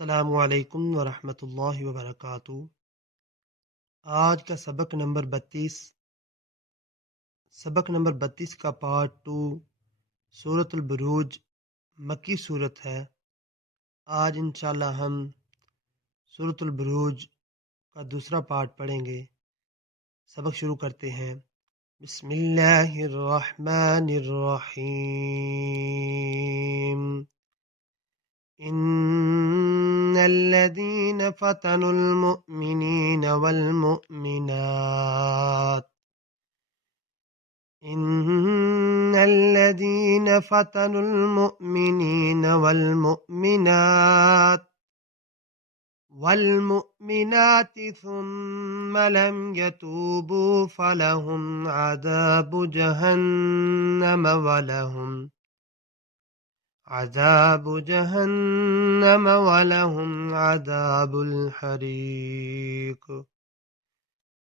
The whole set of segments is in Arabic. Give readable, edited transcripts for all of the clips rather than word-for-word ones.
अस्सलामु अलैकुम वरहमतुल्लाहि वबरकातुहू। आज का सबक नंबर 32 का पार्ट 2 सूरतुल बुरूज मक्की सूरत है। आज इंशाल्लाह हम सूरतुल बुरूज का दूसरा पार्ट पढ़ेंगे। सबक शुरू करते हैं। बिस्मिल्लाहिर्रहमानिर्रहीम। इन्नल्लज़ीन फ़तनुल मुअमिनीन वल मुअमिनात इन्नल्लज़ीन फ़तनुल मुअमिनीन वल मुअमिनात थुम्म लम यतूबू फलहुम अज़ाबु जहन्नम वलहुम अज़ाबुल हरीक।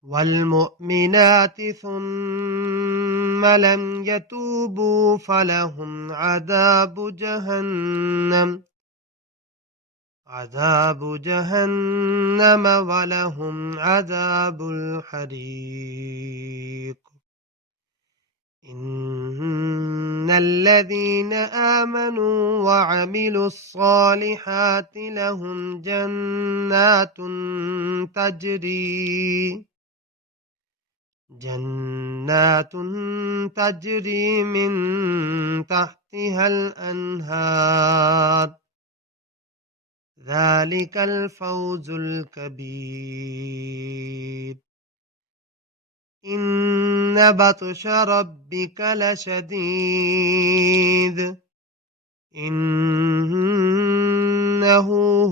والمؤمنات ثم لم يتوبوا فلهم عذاب جهنم ولهم عذاب الحريق. إن الذين آمنوا وعملوا الصالحات لهم جنات تجري من تحتها الأنهار ذلك الفوز الكبير. إن بطش ربك لشديد إنه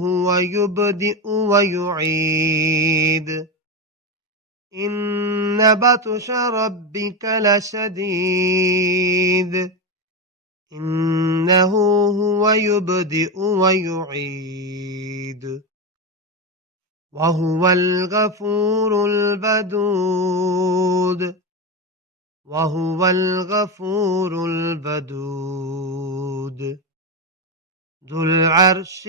هو يبدئ ويعيد. إن بطش ربك لشديد إنه هو يبدئ ويعيد وهو الغفور الودود ذو العرش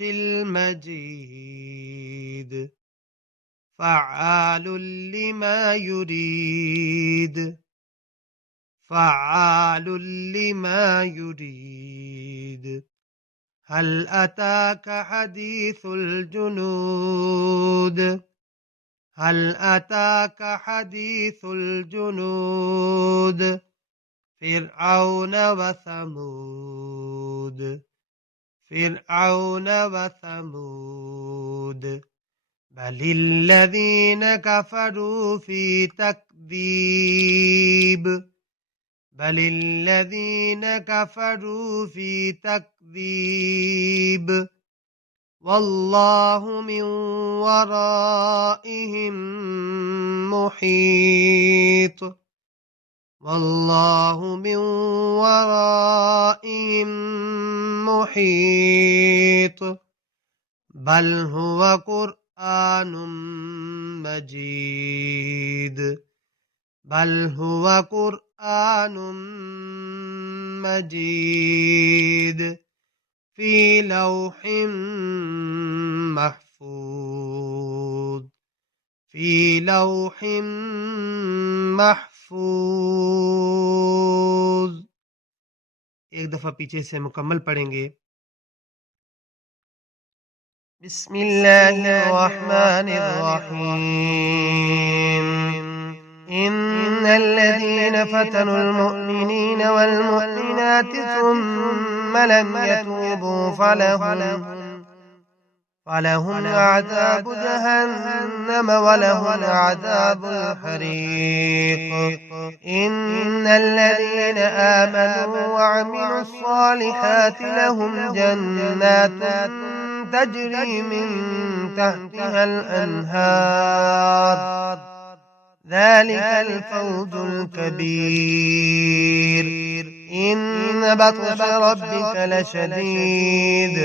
المجيد فعال لما يريد. هل أتاك حديث الجنود فرعون وثمود بل الذين كفروا في تكذيب والله من ورائهم محيط. بل هو قرآن مجيد في لوح محفوظ. एक दफा पीछे से मुकम्मल पढ़ेंगे। बिस्मिल्लाहिर्रहमानिर्रहीम। इन्नल्लज़ीन फ़तनुल मुअमिनीन वल मुअमिनात थुम्म लम यतूबू فلهم عذاب جهنم ولهم عذاب الحريق. إن الذين آمنوا وعملوا الصالحات لهم جنات تجري من تحتها الأنهار ذلك الفوز الكبير. إن بطش ربك لشديد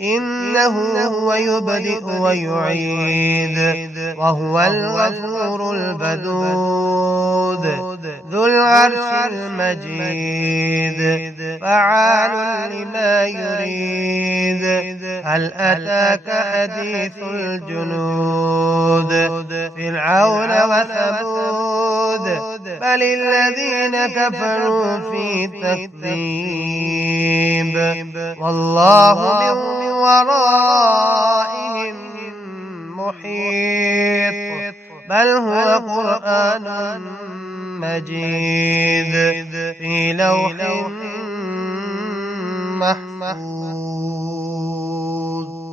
إنه هو يبدئ ويعيد وهو الغفور الودود ذو العرش المجيد فعال لما يريد هل أتاك حديث الجنود فرعون وثمود بل الذين كفروا في تكذيب والله من ورائهم محيط بل هو قرآن مجيد في لوح محفوظ.